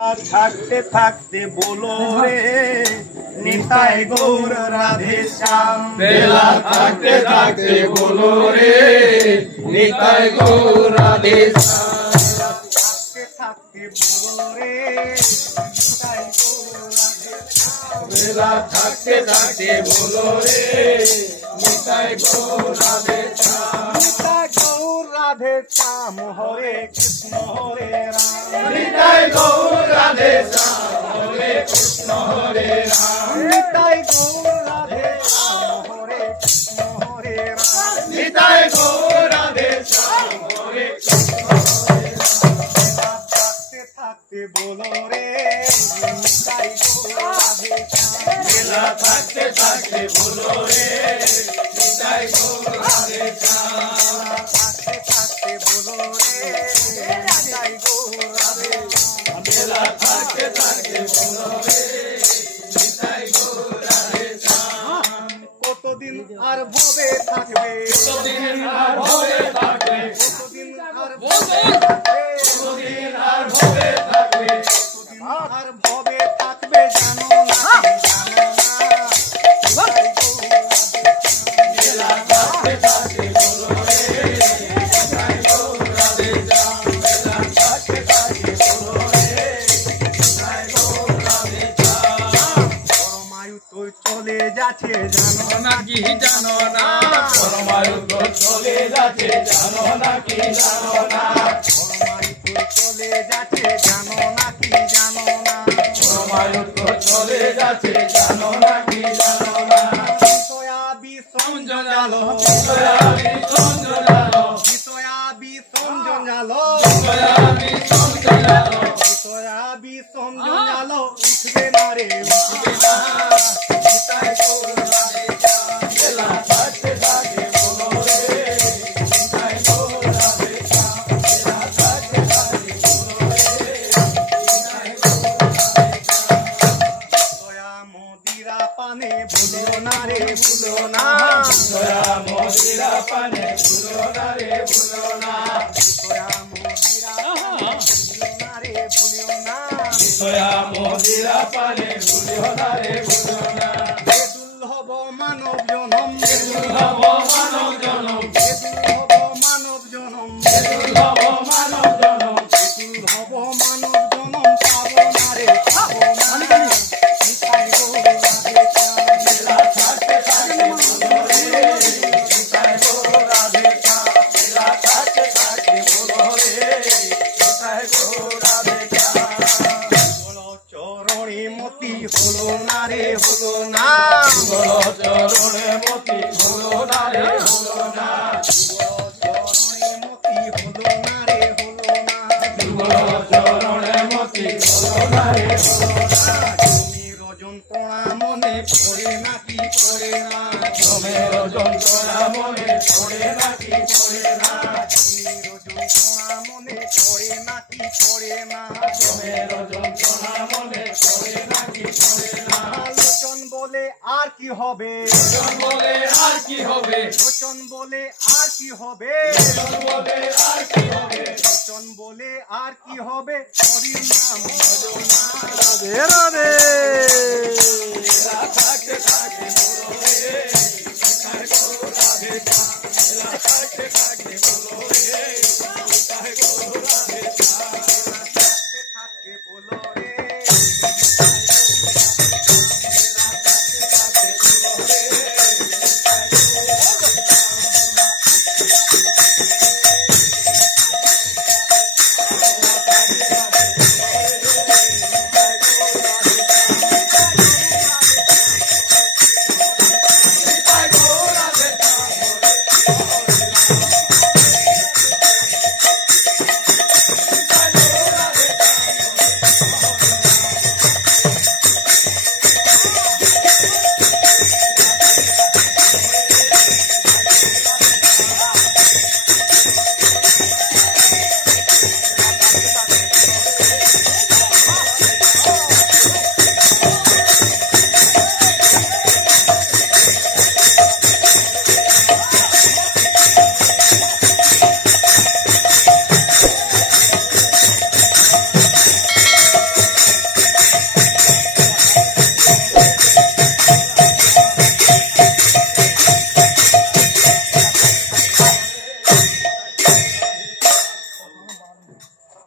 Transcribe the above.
থাকতে থাকতে বলো রে নিতাই গৌর রাধে শ্যাম। বেলা থাকতে থাকতে বলো রে নিতাই গৌর রাধে শ্যাম। থাকতে থাকতে বলো রে নিতাই গৌর রাধে শ্যাম। বেলা থাকতে থাকতে বলো রে নিতাই গৌর রাধে শ্যাম। নিতাই গৌর রাধে শ্যাম হরে কৃষ্ণ হরে রাম। নিতাই গৌর রাধে শ্যাম হরে কৃষ্ণ হরে রাম। নিতাই গৌর রাধে শ্যাম হরে কৃষ্ণ হরে রাম। নিতাই গৌর রাধে শ্যাম হরে কৃষ্ণ হরে রাম। থাকতে থাকতে বলো রে নিতাই গৌর রাধে শ্যাম। বেলা থাকতে থাকতে বলো রে নিতাই গৌর রাধে শ্যাম। থাকতে থাকতে বলো রে নিতাই গৌর রাধে শ্যাম। বেলা থাকতে থাকতে বলো রে নিতাই গৌর রাধে শ্যাম। কতদিন আর ভবে থাকবে, কতদিন আর ভবে থাকবে, কতদিন আর ভবে থাকবে, কতদিন আর ভবে থাকবে, কতদিন আর ভবে থাকবে জানো না, জানো না। নিতাই গৌর রাধে শ্যাম। বেলা থাকতে থাকতে বলো রে নিতাই গৌর রাধে শ্যাম। বেলা থাকতে থাকতে বলো রে নিতাই গৌর রাধে শ্যাম। পরমায়ু তো চলে যাচ্ছে জানো না, নাকি জানো না, পরমায়ু তো চলে যাচ্ছে জানো নাকি জানো না, পরমায়ু তো চলে যাচ্ছে জানো না কি জানো না। পরমায়ু তো চলে যাচ্ছে জানো নাকি জানো না। বিষয়াবি সংজঞ্জালো, দয়াবি চন্দ্রালো, বিষয়াবি সংজঞ্জালো, দয়াবি চন্দ্রালো, বিষয়াবি সংজঞ্জালো উঠবে না রে উঠবে না। নিতাই গৌর রাধে শ্যাম। বেলা থাকতে থাকতে বলো রে নিতাই গৌর রাধে শ্যাম। বেলা থাকতে থাকতে বলো রে নিতাই গৌর রাধে শ্যাম। দয়া মদিরা পানে ভুলো না রে ভুলো না। দয়া মদিরা পানে ভুলো না রে ভুলো না, দয়া মদিরা পানে ভুলো না রে ভুলিও না। দয়া মদিরা পানে ভুলো না রে ভুলো না। এ দুর্লভ মানব জনম, দুর্লভ মানব জনম, দুর্লভ মানব জনম, দুর্লভ মানব জনম, দুর্লভ মানব জনম পাবো না রে পাবো না। নিতাই গৌর রাধে শ্যাম। বেলা থাকতে থাকতে বলো রে নিতাই গৌর রাধে শ্যাম। বেলা থাকতে থাকতে বলো রে নিতাই গৌর রাধে শ্যাম। বলো চরণে মতি হলো না রে হলো না। বলো চরণে মতি হলো না রে হলো না, বলো চরণে মতি হলো না রে হলো না। বলো চরণে মতি হলো না রে হলো না। তুমি রজন্তরা মনে পড়ে না কি পড়ে না। তোমের যন্ত্রণা মনে পড়ে নাকি পড়ে না, তুমি রজন্তরা মনে পড়ে না কি পড়ে না। তোমের যন্ত্রণা মনে পড়ে নাকি পড়ে না। লোচন বলে আর কি হবে, লোচন বলে আর কি হবে, লোচন বলে আর কি হবে, লোচন বলে আর কি হবে, লোচন বলে আর কি হবে। হরির নাম ভজো না। রাধে রাধে।